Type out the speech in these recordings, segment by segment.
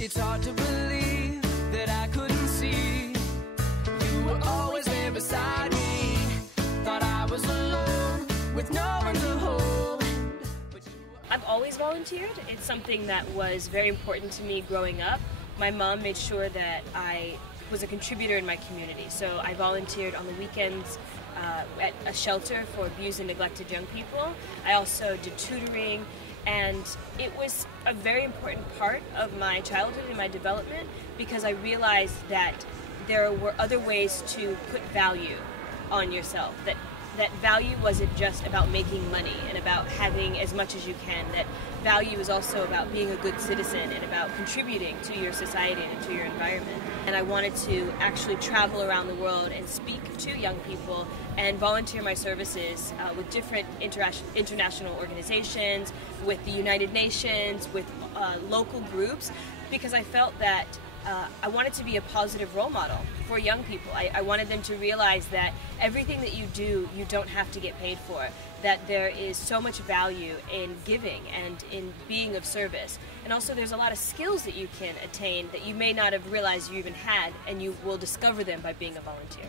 It's hard to believe that I couldn't see. You were always there beside me. Thought I was alone with no one to hold. I've always volunteered. It's something that was very important to me growing up. My mom made sure that I was a contributor in my community. So I volunteered on the weekends at a shelter for abused and neglected young people. I also did tutoring, and it was a very important part of my childhood and my development because I realized that there were other ways to put value on yourself, that value wasn't just about making money and about having as much as you can, that value is also about being a good citizen and about contributing to your society and to your environment. And I wanted to actually travel around the world and speak to young people and volunteer my services with different international organizations, with the United Nations, with local groups, because I felt that I wanted to be a positive role model for young people. I wanted them to realize that everything that you do, you don't have to get paid for, that there is so much value in giving and in being of service. And also there's a lot of skills that you can attain that you may not have realized you even had, and you will discover them by being a volunteer.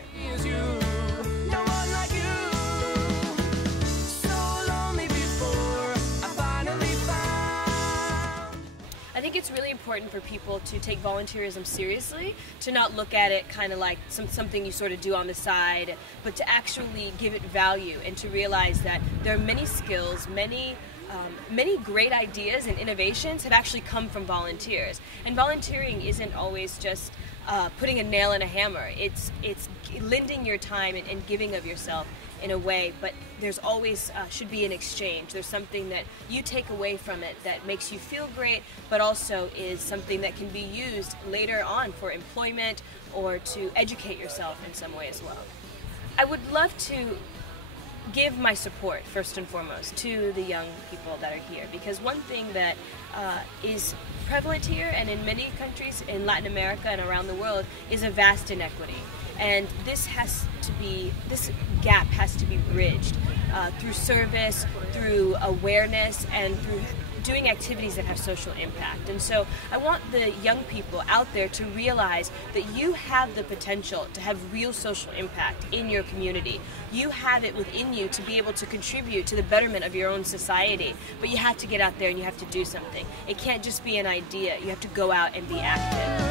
I think it's really important for people to take volunteerism seriously, to not look at it kind of like something you sort of do on the side, but to actually give it value and to realize that there are many skills, many great ideas and innovations have actually come from volunteers. And volunteering isn't always just putting a nail in a hammer. It's lending your time and giving of yourself in a way, but there's always should be an exchange. There's something that you take away from it that makes you feel great, but also is something that can be used later on for employment or to educate yourself in some way as well. I would love to give my support first and foremost to the young people that are here, because one thing that is prevalent here and in many countries in Latin America and around the world is a vast inequity. And this gap has to be bridged through service, through awareness, and through doing activities that have social impact. And so I want the young people out there to realize that you have the potential to have real social impact in your community. You have it within you to be able to contribute to the betterment of your own society, but you have to get out there and you have to do something. It can't just be an idea. You have to go out and be active.